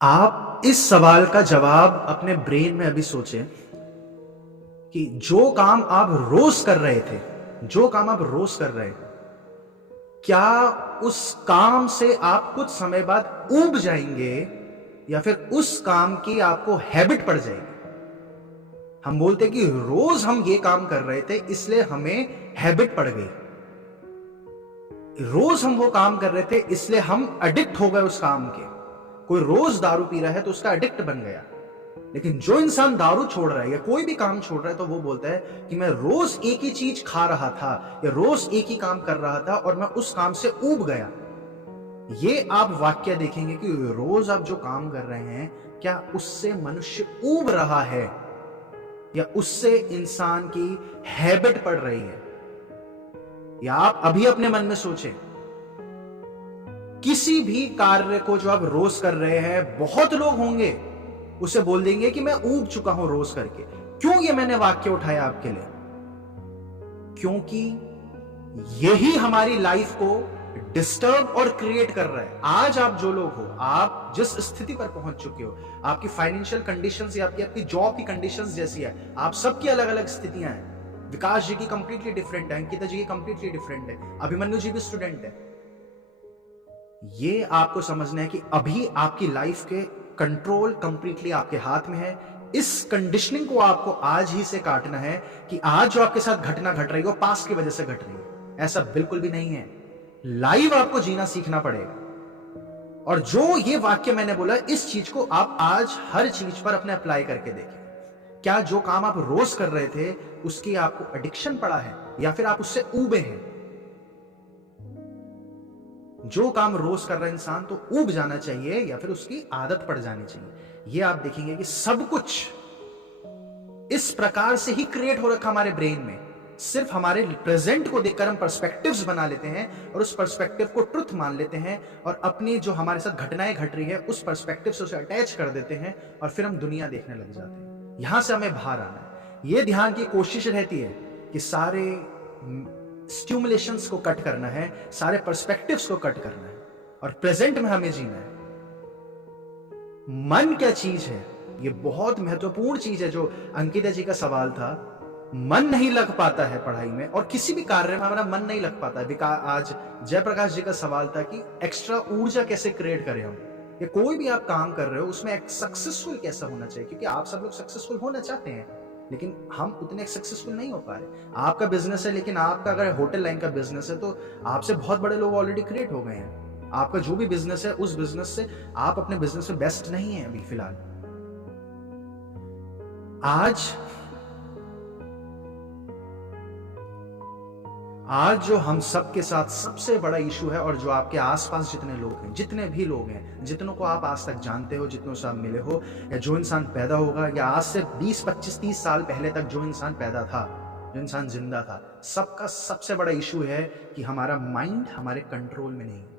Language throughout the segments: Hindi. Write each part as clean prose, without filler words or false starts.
आप इस सवाल का जवाब अपने ब्रेन में अभी सोचें कि जो काम आप रोज कर रहे थे, जो काम आप रोज कर रहे थे, क्या उस काम से आप कुछ समय बाद ऊब जाएंगे या फिर उस काम की आपको हैबिट पड़ जाएगी। हम बोलते हैं कि रोज हम ये काम कर रहे थे इसलिए हमें हैबिट पड़ गई। रोज हम वो काम कर रहे थे इसलिए हम एडिक्ट हो गए उस काम के। कोई रोज दारू पी रहा है तो उसका एडिक्ट बन गया। लेकिन जो इंसान दारू छोड़ रहा है या कोई भी काम छोड़ रहा है तो वो बोलता है कि मैं रोज एक ही चीज खा रहा था या रोज एक ही काम कर रहा था और मैं उस काम से ऊब गया। ये आप वाक्य देखेंगे कि रोज आप जो काम कर रहे हैं क्या उससे मनुष्य ऊब रहा है या उससे इंसान की हैबिट पड़ रही है। या आप अभी अपने मन में सोचें, किसी भी कार्य को जो आप रोज कर रहे हैं, बहुत लोग होंगे उसे बोल देंगे कि मैं ऊब चुका हूं रोज करके। क्यों ये मैंने वाक्य उठाया आपके लिए? क्योंकि यही हमारी लाइफ को डिस्टर्ब और क्रिएट कर रहा है। आज आप जो लोग हो, आप जिस स्थिति पर पहुंच चुके हो, आपकी फाइनेंशियल कंडीशंस या आपकी जॉब की कंडीशंस जैसी है, आप सबकी अलग अलग स्थितियां हैं। विकास जी की कंप्लीटली डिफरेंट है, अंकिता जी की कंप्लीटली डिफरेंट है, अभिमन्यु जी भी स्टूडेंट है। ये आपको समझना है कि अभी आपकी लाइफ के कंट्रोल कंप्लीटली आपके हाथ में है। इस कंडीशनिंग को आपको आज ही से काटना है कि आज जो आपके साथ घटना घट रही है वो पास्ट की वजह से घट रही है। ऐसा बिल्कुल भी नहीं है। लाइव आपको जीना सीखना पड़ेगा। और जो ये वाक्य मैंने बोला, इस चीज को आप आज हर चीज पर अपने अप्लाई करके देखें। क्या जो काम आप रोज कर रहे थे उसकी आपको एडिक्शन पड़ा है या फिर आप उससे ऊबे हैं? जो काम रोज कर रहा है इंसान तो ऊब जाना चाहिए या फिर उसकी आदत पड़ जानी चाहिए। ये आप देखेंगे कि सब कुछ इस प्रकार से ही क्रिएट हो रखा हमारे ब्रेन में। सिर्फ हमारे प्रेजेंट को देखकर हम पर्सपेक्टिव्स बना लेते हैं और उस पर्सपेक्टिव को ट्रुथ मान लेते हैं और अपनी जो हमारे साथ घटनाएं घट रही है उस पर्सपेक्टिव से उसे अटैच कर देते हैं और फिर हम दुनिया देखने लग जाते हैं। यहां से हमें बाहर आना है। ये ध्यान की कोशिश रहती है कि सारे स्टिमुलेशंस को कट करना है, सारे पर्सपेक्टिव्स को कट करना है और प्रेजेंट में हमें जीना है। मन क्या चीज है, ये बहुत महत्वपूर्ण चीज है। जो अंकिता जी का सवाल था, मन नहीं लग पाता है पढ़ाई में और किसी भी कार्य में हमारा मन नहीं लग पाता है। आज जयप्रकाश जी का सवाल था कि एक्स्ट्रा ऊर्जा कैसे क्रिएट करें हम। या कोई भी आप काम कर रहे हो उसमें एक सक्सेसफुल कैसा होना चाहिए, क्योंकि आप सब लोग सक्सेसफुल होना चाहते हैं लेकिन हम उतने सक्सेसफुल नहीं हो पा रहे। आपका बिजनेस है, लेकिन आपका अगर होटल लाइन का बिजनेस है तो आपसे बहुत बड़े लोग ऑलरेडी क्रिएट हो गए हैं। आपका जो भी बिजनेस है उस बिजनेस से आप अपने बिजनेस में बेस्ट नहीं है अभी फिलहाल। आज जो हम सबके साथ सबसे बड़ा इशू है और जो आपके आसपास जितने लोग हैं, जितने भी लोग हैं, जितनों को आप आज तक जानते हो, जितनों से आप मिले हो, या जो इंसान पैदा होगा या आज से 20, 25, 30 साल पहले तक जो इंसान पैदा था, जो इंसान जिंदा था, सबका सबसे बड़ा इशू है कि हमारा माइंड हमारे कंट्रोल में नहीं है।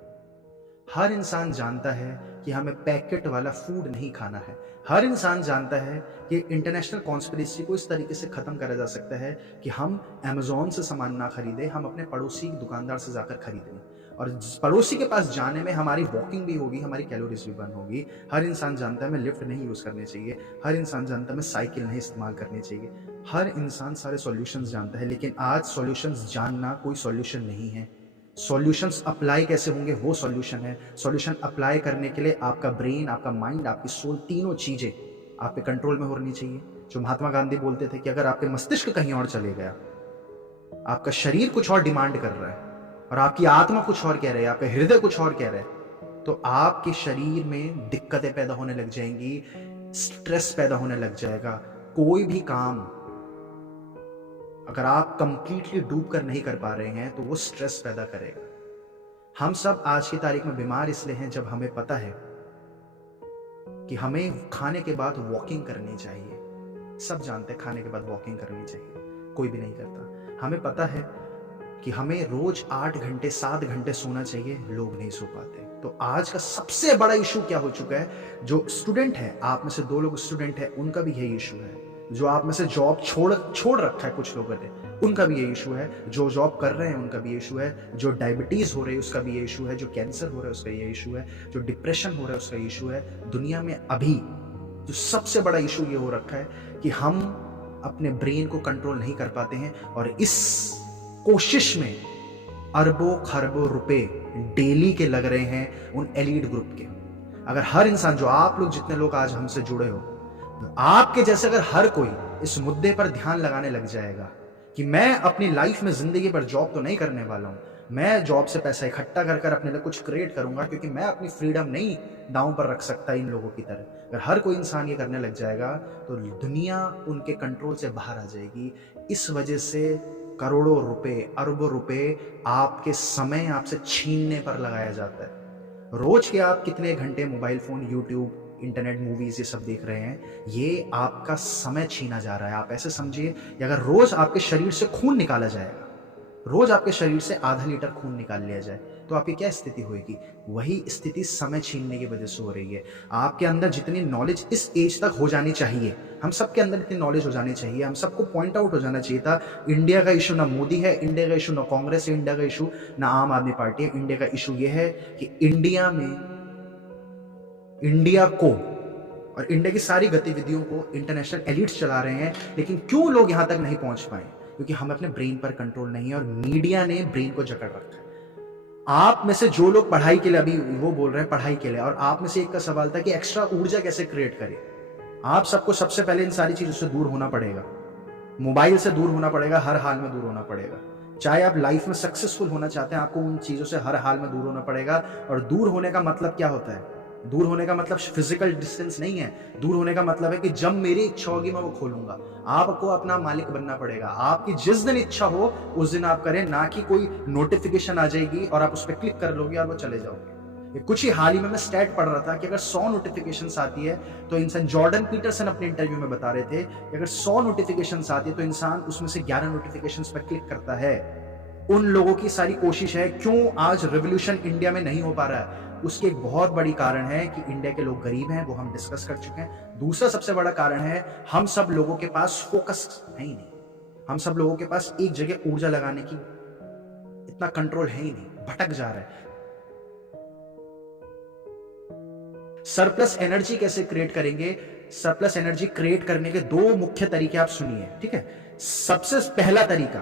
हर इंसान जानता है कि हमें पैकेट वाला फूड नहीं खाना है। हर इंसान जानता है कि इंटरनेशनल कॉन्स्पिरेसी को इस तरीके से खत्म करा जा सकता है कि हम अमेजोन से सामान ना खरीदें, हम अपने पड़ोसी दुकानदार से जाकर खरीदें। और पड़ोसी के पास जाने में हमारी वॉकिंग भी होगी, हमारी कैलोरीज भी बर्न होगी। हर इंसान जानता है हमें लिफ्ट नहीं यूज करने चाहिए। हर इंसान जानता है हमें साइकिल नहीं इस्तेमाल करनी चाहिए। हर इंसान सारे सॉल्यूशंस जानता है, लेकिन आज सॉल्यूशंस जानना कोई सॉल्यूशन नहीं है। सॉल्यूशंस अप्लाई कैसे होंगे वो सॉल्यूशन है। सॉल्यूशन अप्लाई करने के लिए आपका ब्रेन, आपका माइंड, आपकी सोल, तीनों चीजें आपके कंट्रोल में होनी चाहिए। जो महात्मा गांधी बोलते थे कि अगर आपके मस्तिष्क कहीं और चले गया, आपका शरीर कुछ और डिमांड कर रहा है और आपकी आत्मा कुछ और कह रही है, आपका हृदय कुछ और कह रहा है, तो आपके शरीर में दिक्कतें पैदा होने लग जाएंगी, स्ट्रेस पैदा होने लग जाएगा। कोई भी काम अगर आप कंप्लीटली डूब कर नहीं कर पा रहे हैं तो वो स्ट्रेस पैदा करेगा। हम सब आज की तारीख में बीमार इसलिए हैं जब हमें पता है कि हमें खाने के बाद वॉकिंग करनी चाहिए। सब जानते हैं खाने के बाद वॉकिंग करनी चाहिए, कोई भी नहीं करता। हमें पता है कि हमें रोज 8 घंटे 7 घंटे सोना चाहिए, लोग नहीं सो पाते। तो आज का सबसे बड़ा इशू क्या हो चुका है? जो स्टूडेंट है, आप में से 2 लोग स्टूडेंट है, उनका भी यही इशू है जो आप में से जॉब छोड़ छोड़ रखा है कुछ लोगों ने, उनका भी ये इशू है। जो जॉब कर रहे हैं उनका भी इशू है। जो डायबिटीज हो रही है उसका भी ये इशू है। जो कैंसर हो रहा है उसका ये इशू है। जो डिप्रेशन हो रहा है उसका इशू है। दुनिया में अभी जो सबसे बड़ा इशू ये हो रखा है कि हम अपने ब्रेन को कंट्रोल नहीं कर पाते हैं, और इस कोशिश में अरबों खरबों रुपए डेली के लग रहे हैं उन एलीट ग्रुप के। अगर हर इंसान, जो आप लोग जितने लोग आज हमसे जुड़े हो, आपके जैसे अगर हर कोई इस मुद्दे पर ध्यान लगाने लग जाएगा कि मैं अपनी लाइफ में जिंदगी पर जॉब तो नहीं करने वाला हूं, मैं जॉब से पैसा इकट्ठा कर कर अपने लिए कुछ क्रिएट करूंगा, क्योंकि मैं अपनी फ्रीडम नहीं दांव पर रख सकता इन लोगों की तरह। अगर हर कोई इंसान ये करने लग जाएगा तो दुनिया उनके कंट्रोल से बाहर आ जाएगी। इस वजह से करोड़ों रुपए, अरबों रुपए आपके समय आपसे छीनने पर लगाया जाता है। रोज के आप कितने घंटे mobile phone, YouTube, internet, movies ये सब देख रहे हैं, ये आपका समय छीना जा रहा है। आप ऐसे समझिए कि अगर रोज आपके शरीर से खून निकाला जाएगा, रोज आपके शरीर से आधा लीटर खून निकाल लिया जाए, तो आपकी क्या स्थिति होगी? वही स्थिति समय छीनने की वजह से हो रही है। आपके अंदर जितनी नॉलेज इस एज तक हो जानी चाहिए, हम सबके अंदर इतनी नॉलेज हो जानी चाहिए, हम सबको पॉइंट आउट हो जाना चाहिए था। इंडिया का इशू ना मोदी है, इंडिया का इशू ना कांग्रेस है, इंडिया का इशू ना आम आदमी पार्टी है। इंडिया का इशू ये है कि इंडिया में, इंडिया को और इंडिया की सारी गतिविधियों को इंटरनेशनल एलिट्स चला रहे हैं। लेकिन क्यों लोग यहां तक नहीं पहुंच पाए? क्योंकि हम अपने ब्रेन पर कंट्रोल नहीं है और मीडिया ने ब्रेन को जकड़ रखा है। आप में से जो लोग पढ़ाई के लिए, अभी वो बोल रहे हैं पढ़ाई के लिए, और आप में से एक का सवाल था कि एक्स्ट्रा ऊर्जा कैसे क्रिएट करें। आप सबको सबसे पहले इन सारी चीजों से दूर होना पड़ेगा। मोबाइल से दूर होना पड़ेगा, हर हाल में दूर होना पड़ेगा। चाहे आप लाइफ में सक्सेसफुल होना चाहते हैं, आपको उन चीजों से हर हाल में दूर होना पड़ेगा। और दूर होने का मतलब क्या होता है? दूर होने का मतलब फिजिकल डिस्टेंस नहीं है। दूर होने का मतलब है कि जब मेरी इच्छा होगी मैं वो खोलूंगा। आपको अपना मालिक बनना पड़ेगा। आपकी जिस दिन इच्छा हो उस दिन आप करें, ना कि कोई नोटिफिकेशन आ जाएगी और आप उस पर क्लिक कर लोगे और वो चले जाओगे। कुछ ही हाल ही में मैं स्टैट पढ़ रहा था कि अगर 100 नोटिफिकेशंस आती है तो इंसान, जॉर्डन पीटरसन अपने इंटरव्यू में बता रहे थे कि अगर 100 नोटिफिकेशंस आती है तो इंसान उसमें से 11 नोटिफिकेशंस पर क्लिक करता है। उन लोगों की सारी कोशिश है। क्यों आज रेवोल्यूशन इंडिया में नहीं हो पा रहा है? उसके एक बहुत बड़ी कारण है कि इंडिया के लोग गरीब हैं, वो हम डिस्कस कर चुके हैं। दूसरा सबसे बड़ा कारण है, हम सब लोगों के पास फोकस है ही नहीं। हम सब लोगों के पास एक जगह ऊर्जा लगाने की इतना कंट्रोल है ही नहीं, भटक जा रहा है। सरप्लस एनर्जी कैसे क्रिएट करेंगे? सरप्लस एनर्जी क्रिएट करने के दो मुख्य तरीके आप सुनिए, ठीक है। सबसे पहला तरीका,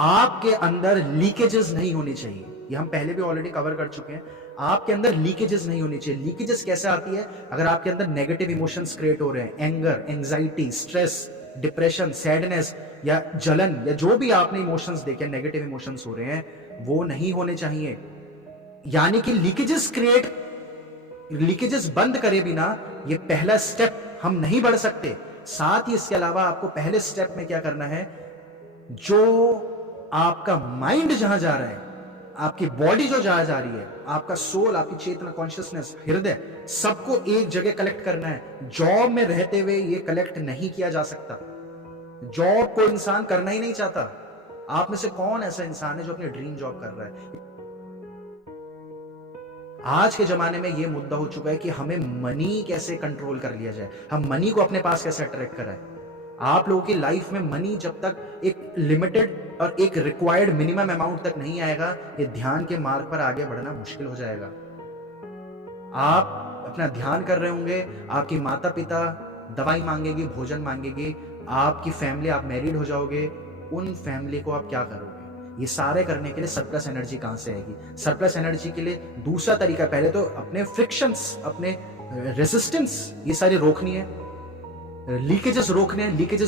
आपके अंदर लीकेजेस नहीं होनी चाहिए। ये हम पहले भी ऑलरेडी कवर कर चुके हैं। आपके अंदर लीकेजेस नहीं होनी चाहिए। लीकेजेस कैसे आती है? अगर आपके अंदर नेगेटिव इमोशंस क्रिएट हो रहे हैं, anger, anxiety, stress, depression, sadness या जलन, या जो भी आपने इमोशंस देखे, नेगेटिव इमोशंस हो रहे हैं, वो नहीं होने चाहिए। यानी कि लीकेजेस बंद करे बिना ये पहला स्टेप हम नहीं बढ़ सकते। साथ ही इसके अलावा आपको पहले स्टेप में क्या करना है, जो आपका माइंड जहां जा रहा है, आपकी बॉडी जो जहां जा रही है, आपका सोल, आपकी चेतना, कॉन्शियसनेस, हृदय, सबको एक जगह कलेक्ट करना है। जॉब में रहते हुए ये कलेक्ट नहीं किया जा सकता। जॉब को इंसान करना ही नहीं चाहता। आप में से कौन ऐसा इंसान है जो अपनी ड्रीम जॉब कर रहा है? आज के जमाने में यह मुद्दा हो चुका है कि हमें मनी कैसे कंट्रोल कर लिया जाए, हम मनी को अपने पास कैसे अट्रैक्ट कराएं। आप लोगों की लाइफ में मनी जब तक एक लिमिटेड और एक रिक्वायर्ड मिनिमम अमाउंट तक नहीं आएगा, ये ध्यान के मार्ग पर आगे बढ़ना मुश्किल हो जाएगा। आप अपना ध्यान कर रहे होंगे, आपकी माता पिता दवाई मांगेगी, भोजन मांगेगी, आपकी फैमिली, आप मैरिड हो जाओगे, उन फैमिली को आप क्या करोगे? ये सारे करने के लिए सरप्लस एनर्जी कहां से आएगी? सरप्लस एनर्जी के लिए दूसरा तरीका, पहले तो अपने फ्रिक्शंस, अपने रेसिस्टेंस, ये सारी रोकनी है। लीकेजेस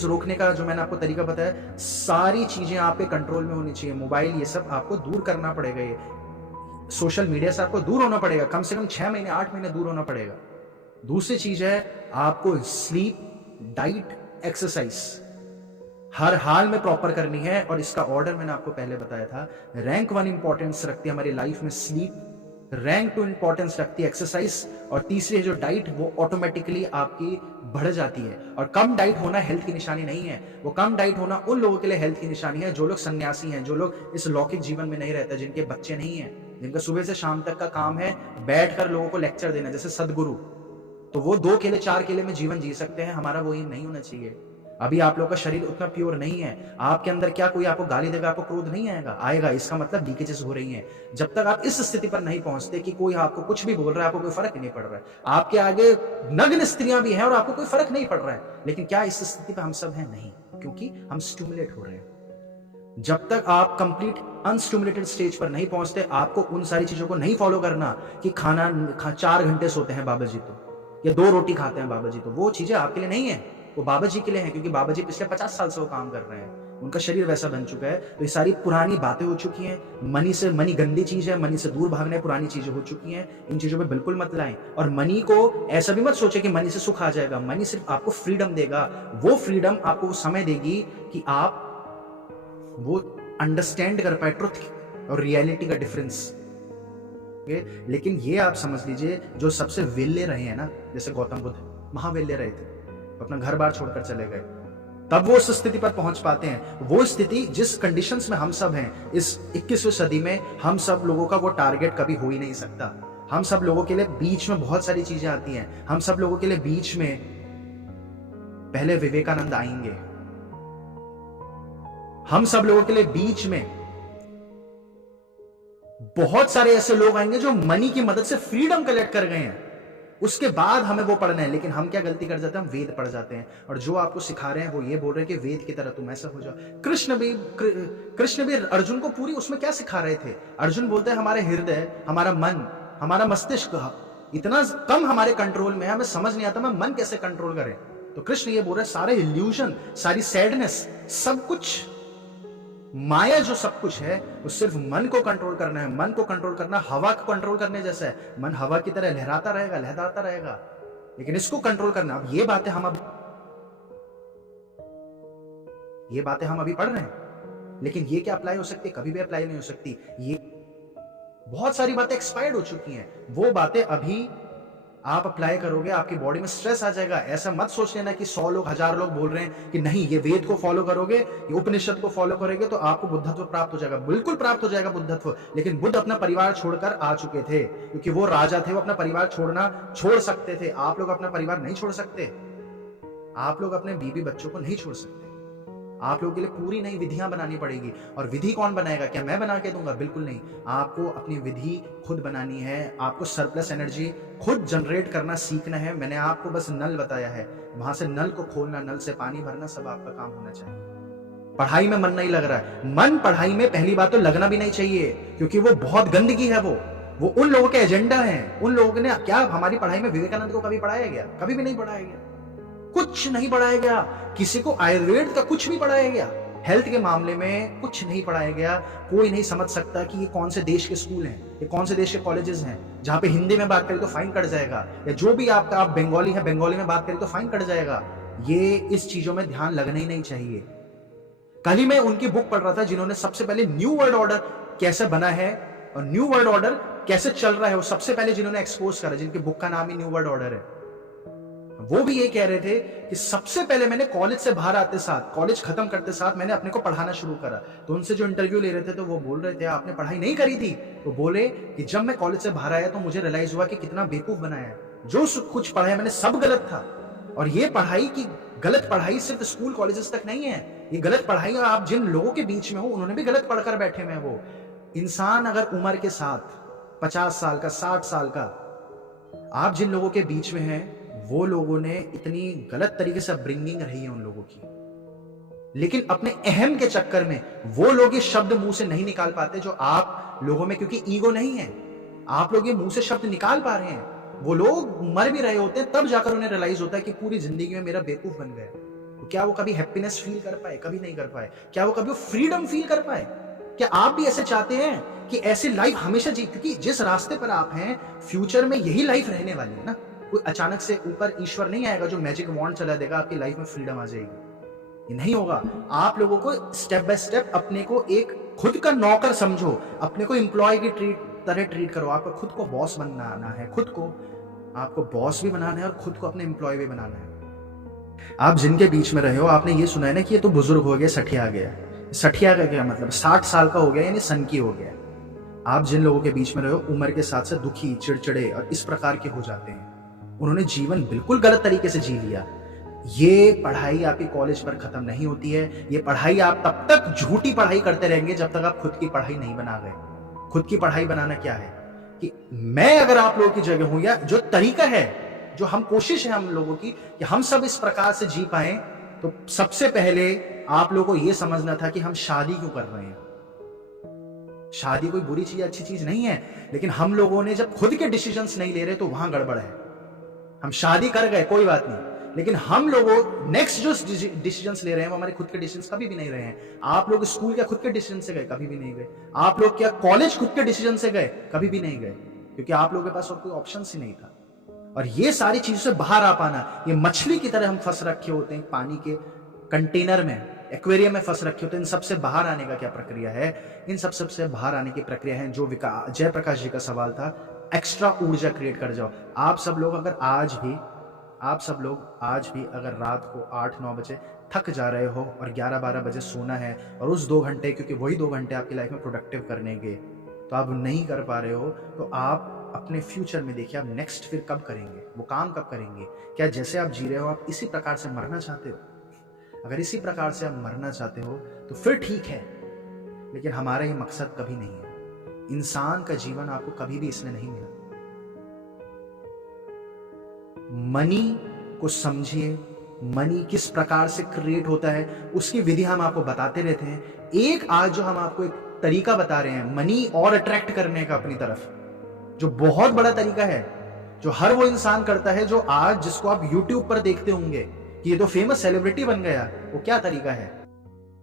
रोकने का जो मैंने आपको तरीका बताया, सारी चीजें आपके कंट्रोल में होनी चाहिए। मोबाइल, ये सब आपको दूर करना पड़ेगा। ये सोशल मीडिया से आपको दूर होना पड़ेगा, कम से कम 6 महीने 8 महीने दूर होना पड़ेगा। दूसरी चीज है, आपको स्लीप, डाइट, एक्सरसाइज हर हाल में प्रॉपर करनी है। और इसका ऑर्डर मैंने आपको पहले बताया था। रैंक 1 इंपॉर्टेंस रखती है हमारी लाइफ में स्लीप, रैंक 2 इंपॉर्टेंस रखती है एक्सरसाइज, और तीसरी है जो डाइट, वो ऑटोमेटिकली आपकी बढ़ जाती है। और कम डाइट होना हेल्थ की निशानी नहीं है। वो कम डाइट होना उन लोगों के लिए हेल्थ की निशानी है जो लोग सन्यासी हैं, जो लोग इस लौकिक जीवन में नहीं रहते, जिनके बच्चे नहीं हैं, जिनका सुबह से शाम तक का काम है बैठकर लोगों को लेक्चर देना, जैसे सदगुरु। तो वो 2 केले 4 केले में जीवन जी सकते हैं, हमारा वो नहीं होना चाहिए। अभी आप लोगों का शरीर उतना प्योर नहीं है। आपके अंदर क्या कोई आपको गाली देगा, आपको क्रोध नहीं आएगा? आएगा। इसका मतलब लीकेजेस हो रही हैं। जब तक आप इस स्थिति पर नहीं पहुंचते कि कोई आपको कुछ भी बोल रहा है, आपको कोई फर्क नहीं पड़ रहा है। आपके आगे नग्न स्त्रियां भी हैं और आपको कोई फर्क नहीं पड़ रहा है। लेकिन क्या इस स्थिति पर हम सब हैं? नहीं, क्योंकि हम स्टिमुलेट हो रहे हैं। जब तक आप कंप्लीट अनस्टिमुलेटेड स्टेज पर नहीं पहुंचते, आपको उन सारी चीजों को नहीं फॉलो करना कि 4 घंटे सोते हैं बाबा जी तो, या 2 रोटी खाते हैं बाबा जी तो, वो चीजें आपके लिए नहीं है, वो बाबा जी के लिए है। क्योंकि बाबा जी पिछले 50 साल से वो काम कर रहे हैं, उनका शरीर वैसा बन चुका है। तो ये सारी पुरानी बातें हो चुकी हैं। मनी गंदी चीज है, मनी से दूर भागने पुरानी चीजें हो चुकी हैं। इन चीजों पे बिल्कुल मत लाएं। और मनी को ऐसा भी मत सोचे कि मनी से सुख आ जाएगा। मनी सिर्फ आपको फ्रीडम देगा। वो फ्रीडम आपको समय देगी कि आप वो अंडरस्टैंड कर पाए ट्रुथ और रियलिटी का डिफरेंस। लेकिन ये आप समझ लीजिए, जो सबसे वेल्ले रहे हैं ना, जैसे गौतम बुद्ध महावेल्ले रहे थे, अपना घर बार छोड़कर चले गए, तब वो उस स्थिति पर पहुंच पाते हैं। वो स्थिति जिस कंडीशंस में हम सब हैं इस 21वीं सदी में, हम सब लोगों का वो टारगेट कभी हो ही नहीं सकता। हम सब लोगों के लिए बीच में बहुत सारी चीजें आती हैं। हम सब लोगों के लिए बीच में पहले विवेकानंद आएंगे। हम सब लोगों के लिए बीच में बहुत सारे ऐसे लोग आएंगे जो मनी की मदद से फ्रीडम कलेक्ट कर गए हैं। उसके बाद हमें वो पढ़ना है। लेकिन हम क्या गलती कर जाते हैं? हम वेद पढ़ जाते हैं, और जो आपको सिखा रहे हैं वो ये बोल रहे हैं कि वेद की तरह तुम ऐसा हो जाओ। कृष्ण भी अर्जुन को पूरी उसमें क्या सिखा रहे थे? अर्जुन बोलते हैं हमारे हृदय, हमारा मन, हमारा मस्तिष्क इतना कम हमारे कंट्रोल में है, हमें समझ नहीं आता मैं मन कैसे कंट्रोल करें। तो कृष्ण ये बोल रहे हैं सारे इल्यूजन, सारी सैडनेस, सब कुछ माया, जो सब कुछ है वो सिर्फ मन को कंट्रोल करना है। मन को कंट्रोल करना हवा को कंट्रोल करने जैसा है। मन हवा की तरह लहराता रहेगा, लहराता रहेगा, लेकिन इसको कंट्रोल करना। अब ये बातें हम अभी पढ़ रहे हैं, लेकिन ये क्या अप्लाई हो सकती है? कभी भी अप्लाई नहीं हो सकती। ये बहुत सारी बातें एक्सपायर्ड हो चुकी हैं। वो बातें अभी आप अप्लाई करोगे, आपकी बॉडी में स्ट्रेस आ जाएगा। ऐसा मत सोच लेना कि 100 लोग 1000 लोग बोल रहे हैं कि नहीं ये वेद को फॉलो करोगे, ये उपनिषद को फॉलो करोगे तो आपको बुद्धत्व प्राप्त हो जाएगा। बिल्कुल प्राप्त हो जाएगा बुद्धत्व। लेकिन बुद्ध अपना परिवार छोड़कर आ चुके थे, क्योंकि वो राजा थे, वो अपना परिवार छोड़ सकते थे। आप लोग अपना परिवार नहीं छोड़ सकते। आप लोग अपने बीवी बच्चों को नहीं छोड़ सकते। आप लोगों के लिए पूरी नई विधियां बनानी पड़ेगी। और विधि कौन बनाएगा? क्या मैं बना के दूंगा? बिल्कुल नहीं। आपको अपनी विधि खुद बनानी है। आपको सरप्लस एनर्जी खुद जनरेट करना सीखना है। मैंने आपको बस नल बताया है, वहां से नल को खोलना, नल से पानी भरना, सब आपका काम होना चाहिए। पढ़ाई में मन नहीं लग रहा है, मन पढ़ाई में पहली बात तो लगना भी नहीं चाहिए, क्योंकि वो बहुत गंदगी है। वो उन लोगों के एजेंडा है। उन लोगों ने क्या हमारी पढ़ाई में विवेकानंद को कभी पढ़ाया गया? कभी भी नहीं पढ़ाया गया। कुछ नहीं पढ़ाया गया। किसी को आयुर्वेद का कुछ नहीं पढ़ाया गया। हेल्थ के मामले में कुछ नहीं पढ़ाया गया। कोई नहीं समझ सकता कि ये कौन से देश के स्कूल हैं, ये कौन से देश के कॉलेजेस हैं। जहां पे हिंदी में बात करें तो फाइन कट जाएगा, या जो भी आप बंगाली है, बंगाली में बात करें तो फाइन कट जाएगा। ये इस चीजों में ध्यान लगना ही नहीं चाहिए। कल ही मैं उनकी बुक पढ़ रहा था जिन्होंने सबसे पहले न्यू वर्ल्ड ऑर्डर कैसे बना है और न्यू वर्ल्ड ऑर्डर कैसे चल रहा है, वो सबसे पहले जिन्होंने एक्सपोज करा, जिनकी बुक का नाम ही न्यू वर्ल्ड ऑर्डर है। वो भी ये कह रहे थे कि सबसे पहले मैंने कॉलेज से बाहर आते साथ, कॉलेज खत्म करते साथ मैंने अपने को पढ़ाना शुरू करा। तो उनसे जो इंटरव्यू ले रहे थे तो वो बोल रहे थे आपने पढ़ाई नहीं करी थी? तो बोले कि जब मैं कॉलेज से बाहर आया तो मुझे रियलाइज हुआ कि कितना बेवकूफ बनाया है। जो कुछ पढ़ाया मैंने सब गलत था। और ये पढ़ाई की गलत पढ़ाई सिर्फ स्कूल कॉलेजेस तक नहीं है। ये गलत पढ़ाई आप जिन लोगों के बीच में हो उन्होंने भी गलत पढ़कर बैठे हुए हैं। वो इंसान अगर उम्र के साथ 50 साल का, 60 साल का, आप जिन लोगों के बीच में हैं वो लोगों ने इतनी गलत तरीके से अपब्रिंगिंग रही है उन लोगों की। लेकिन अपने अहम के चक्कर में वो लोग ये शब्द मुंह से नहीं निकाल पाते जो आप लोगों में, क्योंकि ईगो नहीं है, आप लोग ये मुंह से शब्द निकाल पा रहे हैं। वो लोग मर भी रहे होते हैं तब जाकर उन्हें रियलाइज होता है कि पूरी जिंदगी में मेरा बेवकूफ बन गया। तो क्या वो कभी हैप्पीनेस फील कर पाए? कभी नहीं कर पाए। क्या वो कभी फ्रीडम फील कर पाए? क्या आप भी ऐसे चाहते हैं कि ऐसी लाइफ हमेशा जी? क्योंकि जिस रास्ते पर आप हैं फ्यूचर में यही लाइफ रहने वाली है ना। कोई अचानक से ऊपर ईश्वर नहीं आएगा जो मैजिक वॉन्ड चला देगा आपकी लाइफ में फ्रीडम आ जाएगी। ये नहीं होगा। आप लोगों को स्टेप बाय स्टेप अपने को एक खुद का नौकर समझो, अपने को एम्प्लॉय की तरह ट्रीट करो। आपको खुद को बॉस बनाना है, खुद को आपको बॉस भी बनाना है और खुद को अपने एम्प्लॉय भी बनाना है। आप जिनके बीच में रहे हो, आपने ये सुना है ना कि ये तो बुजुर्ग हो गया, सठिया गया। सठिया का क्या मतलब? 60 साल का हो गया यानी सनकी हो गया। आप जिन लोगों के बीच में रहे हो उम्र के साथ साथ दुखी, चिड़चिड़े और इस प्रकार के हो जाते हैं। उन्होंने जीवन बिल्कुल गलत तरीके से जी लिया। ये पढ़ाई आपकी कॉलेज पर खत्म नहीं होती है। ये पढ़ाई आप तब तक झूठी पढ़ाई करते रहेंगे जब तक आप खुद की पढ़ाई नहीं बना गए। खुद की पढ़ाई बनाना क्या है कि मैं अगर आप लोगों की जगह हूं, या जो तरीका है, जो हम कोशिश है हम लोगों की कि हम सब इस प्रकार से जी पाए, तो सबसे पहले आप लोगों को यह समझना था कि हम शादी क्यों कर रहे हैं। शादी कोई बुरी चीज, अच्छी चीज नहीं है, लेकिन हम लोगों ने जब खुद के डिसीजंस नहीं ले रहे तो वहां गड़बड़ है। हम शादी कर गए कोई बात नहीं, लेकिन हम लोगों नेक्स्ट जो डिसीजंस ले रहे हैं वो हमारे खुद के डिसीजंस कभी भी नहीं रहे हैं। आप लोग स्कूल क्या खुद के डिसीजन से गए? कभी भी नहीं गए। आप लोग क्या कॉलेज खुद के डिसीजन से गए? कभी भी नहीं गए, क्योंकि आप लोगों के पास और कोई ऑप्शन ही नहीं था। और ये सारी चीजों से बाहर आ पाना, ये मछली की तरह हम फंस रखे होते हैं पानी के कंटेनर में, एक्वेरियम में फंस रखे होते हैं। इन सबसे बाहर आने का क्या प्रक्रिया है? इन सबसे बाहर आने की प्रक्रिया है जो जयप्रकाश जी का सवाल था, एक्स्ट्रा ऊर्जा क्रिएट कर जाओ। आप सब लोग आज भी अगर रात को 8-9 बजे थक जा रहे हो और 11-12 बजे सोना है, और उस 2 घंटे, क्योंकि वही 2 घंटे आपकी लाइफ में प्रोडक्टिव करने के, तो आप नहीं कर पा रहे हो, तो आप अपने फ्यूचर में देखिए आप नेक्स्ट फिर कब करेंगे, वो काम कब करेंगे। क्या जैसे आप जी रहे हो आप इसी प्रकार से मरना चाहते हो? अगर इसी प्रकार से आप मरना चाहते हो तो फिर ठीक है, लेकिन हमारा ये मकसद कभी नहीं है। इंसान का जीवन आपको कभी भी इसलिए नहीं मिला। मनी को समझिए, मनी किस प्रकार से क्रिएट होता है उसकी विधि हम आपको बताते रहते हैं। एक आज जो हम आपको एक तरीका बता रहे हैं मनी और अट्रैक्ट करने का अपनी तरफ, जो बहुत बड़ा तरीका है, जो हर वो इंसान करता है जो आज जिसको आप YouTube पर देखते होंगे कि ये तो फेमस सेलिब्रिटी बन गया, वो क्या तरीका है?